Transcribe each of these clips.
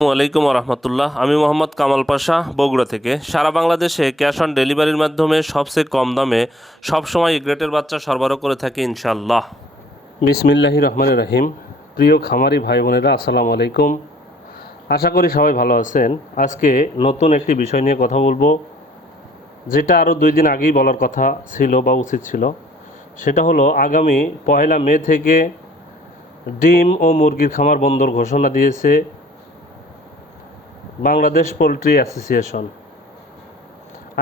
আসসালামু আলাইকুম রহমতুল্লাহ। আমি মোহাম্মদ কামাল পাশা, বগুড়া থেকে। সারা বাংলাদেশে ক্যাশ অন ডেলিভারির মাধ্যমে সবচেয়ে কম দামে সবসময় গ্রেটের বাচ্চা সরবরাহ করে থাকি ইনশাল্লাহ। বিসমিল্লাহির রহমানির রহিম। প্রিয় খামারি ভাই বোনেরা, আসসালামু আলাইকুম। আশা করি সবাই ভালো আছেন। আজকে নতুন একটি বিষয় নিয়ে কথা বলবো, যেটা আরও 2 দিন আগেই বলার কথা ছিল বা উচিত ছিল। সেটা হলো, আগামী 1 মে থেকে ডিম ও মুরগির খামার বন্ধর ঘোষণা দিয়েছে বাংলাদেশ পোলট্রি অ্যাসোসিয়েশন।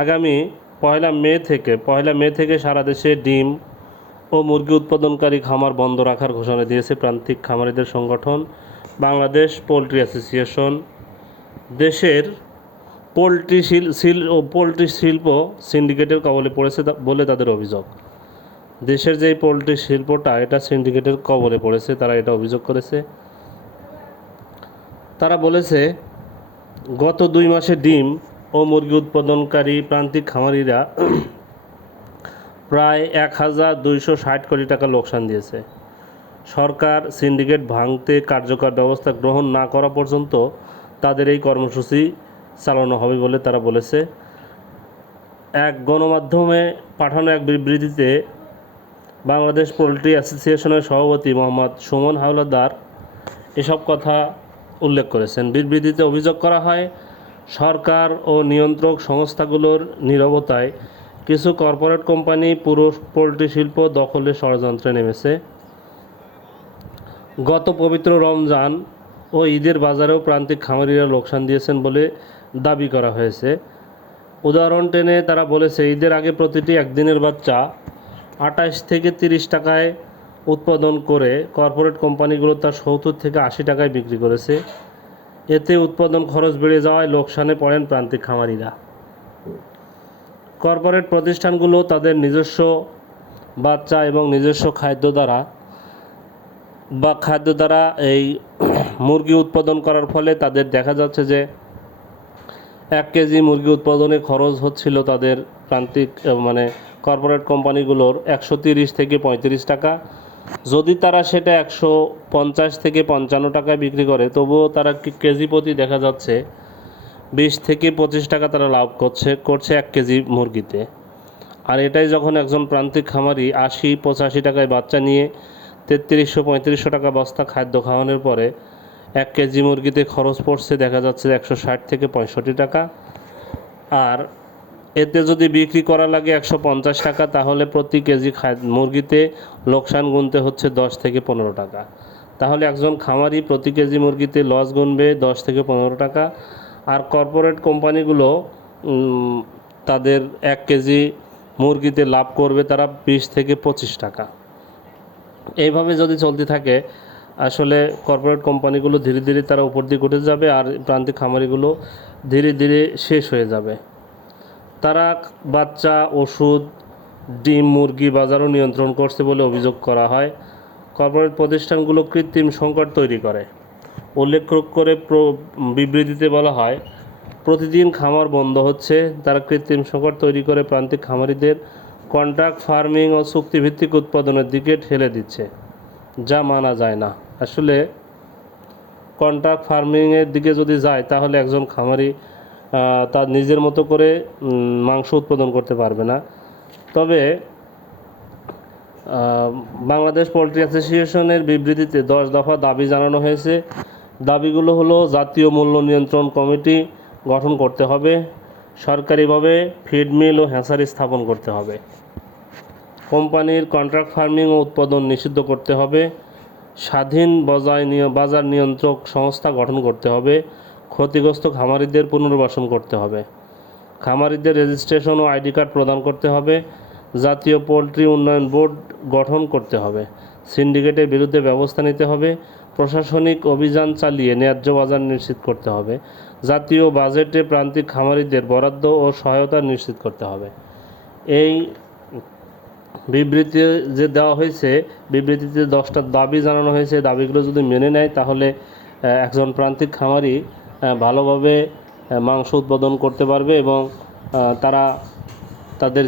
আগামী 1 মে থেকে সারা দেশে ডিম ও মুরগি উৎপাদনকারী খামার বন্ধ রাখার ঘোষণা দিয়েছে প্রান্তিক খামারিদের সংগঠন বাংলাদেশ পোলট্রি অ্যাসোসিয়েশন। দেশের পোলট্রি শিল্প সিন্ডিকেটের কবলে পড়েছে বলে তাদের অভিযোগ। দেশের যে পোলট্রি শিল্পটা, এটা সিন্ডিকেটের কবলে পড়েছে, তারা এটা অভিযোগ করেছে। তারা বলেছে, গত 2 মাসে ডিম ও মুরগি উৎপাদনকারী প্রান্তিক খামারিরা প্রায় 1260 কোটি টাকা লোকসান দিয়েছে। সরকার সিন্ডিকেট ভাঙতে কার্যকর ব্যবস্থা গ্রহণ না করা পর্যন্ত তাদের এই কর্মসূচি চালানো হবে বলে তারা বলেছে। এক গণমাধ্যমে পাঠানো এক বিবৃতিতে বাংলাদেশ পোলট্রি অ্যাসোসিয়েশনের সভাপতি মোহাম্মদ সুমন হাওলাদার এসব কথা উল্লেখ করেছেন। বিবৃতিতে অভিযোগ করা হয়, সরকার ও নিয়ন্ত্রক সংস্থাগুলোর নীরবতায় কিছু কর্পোরেট কোম্পানি পুরো পোলট্রি শিল্প দখলে ষড়যন্ত্রে নেমেছে। গত পবিত্র রমজান ও ঈদের বাজারেও প্রান্তিক খামারিরা লোকসান দিয়েছেন বলে দাবি করা হয়েছে। উদাহরণ টেনে তারা বলেছে, ঈদের আগে প্রতিটি একদিনের বাচ্চা 28 থেকে 30 টাকায় উৎপাদন করে কর্পোরেট কোম্পানিগুলো তার 70 থেকে 80 টাকায় বিক্রি করেছে। এতে উৎপাদন খরচ বেড়ে যাওয়ায় লোকসানে পড়েন প্রান্তিক খামারিরা। কর্পোরেট প্রতিষ্ঠানগুলো তাদের নিজস্ব বাচ্চা এবং নিজস্ব খাদ্য দ্বারা এই মুরগি উৎপাদন করার ফলে তাদের দেখা যাচ্ছে যে 1 কেজি মুরগি উৎপাদনে খরচ হচ্ছিল তাদের প্রান্তিক কর্পোরেট কোম্পানিগুলোর 130 থেকে 35 টাকা। যদি তারা সেটা 150 থেকে 55 টাকায় বিক্রি করে, তবুও তারা কেজি প্রতি দেখা যাচ্ছে 20 থেকে 25 টাকা তারা লাভ করছে 1 কেজি মুরগিতে। আর এটাই যখন একজন প্রান্তিক খামারি 80-85 টাকায় বাচ্চা নিয়ে 3300-3500 টাকা বস্তা খাদ্য খাওয়ানোর পরে 1 কেজি মুরগিতে খরচ পড়ছে দেখা যাচ্ছে 160 থেকে 65 টাকা। আর এতে যদি বিক্রি করা লাগে 150 টাকা, তাহলে প্রতি কেজি মুরগিতে লোকসান গুনতে হচ্ছে 10 থেকে 15 টাকা। তাহলে একজন খামারি প্রতি কেজি মুরগিতে লস গুনবে 10 থেকে 15 টাকা। আর কর্পোরেট কোম্পানিগুলো তাদের 1 কেজি মুরগিতে লাভ করবে তারা 20 থেকে 25 টাকা। এইভাবে যদি চলতে থাকে, আসলে কর্পোরেট কোম্পানিগুলো ধীরে ধীরে তারা উপর দিকে উঠে যাবে, আর প্রান্তিক খামারিগুলো ধীরে ধীরে শেষ হয়ে যাবে। তারা বাচ্চা, ওষুধ, ডিম, মুরগি বাজারও নিয়ন্ত্রণ করছে বলে অভিযোগ করা হয়। কর্পোরেট প্রতিষ্ঠানগুলো কৃত্রিম সংকট তৈরি করে। উল্লেখ করে বিবৃতিতে বলা হয়, প্রতিদিন খামার বন্ধ হচ্ছে। তারা কৃত্রিম সংকট তৈরি করে প্রান্তিক খামারিদের কন্ট্রাক্ট ফার্মিং ও চুক্তিভিত্তিক উৎপাদনের দিকে ঠেলে দিচ্ছে, যা মানা যায় না। আসলে কন্ট্রাক্ট ফার্মিংয়ের দিকে যদি যায়, তাহলে একজন খামারি তার নিজের মতো করে মাংস উৎপাদন করতে পারবে না। তবে বাংলাদেশ পোলট্রি অ্যাসোসিয়েশনের বিবৃতিতে 10 দফা দাবি জানানো হয়েছে। দাবিগুলো হলো, জাতীয় মূল্য নিয়ন্ত্রণ কমিটি গঠন করতে হবে, সরকারিভাবে ফিড মিল ও হ্যাচারি স্থাপন করতে হবে, কোম্পানির কন্ট্রাক্ট ফার্মিং ও উৎপাদন নিষিদ্ধ করতে হবে, স্বাধীন বাজার নিয়ন্ত্রক সংস্থা গঠন করতে হবে, ক্ষতিগ্রস্ত খামারিদের পুনর্বাসন করতে হবে, খামারিদের রেজিস্ট্রেশন ও আইডি কার্ড প্রদান করতে হবে, জাতীয় পোলট্রি উন্নয়ন বোর্ড গঠন করতে হবে, সিন্ডিকেটের বিরুদ্ধে ব্যবস্থা নিতে হবে, প্রশাসনিক অভিযান চালিয়ে ন্যায্য বাজার নিশ্চিত করতে হবে, জাতীয় বাজেটে প্রান্তিক খামারিদের বরাদ্দ ও সহায়তা নিশ্চিত করতে হবে। এই বিবৃতি যে দেওয়া হয়েছে, বিবৃতিতে 10টা দাবি জানানো হয়েছে। দাবিগুলো যদি মেনে নেয়, তাহলে একজন প্রান্তিক খামারি ভালোভাবে মাংস উৎপাদন করতে পারবে এবং তারা তাদের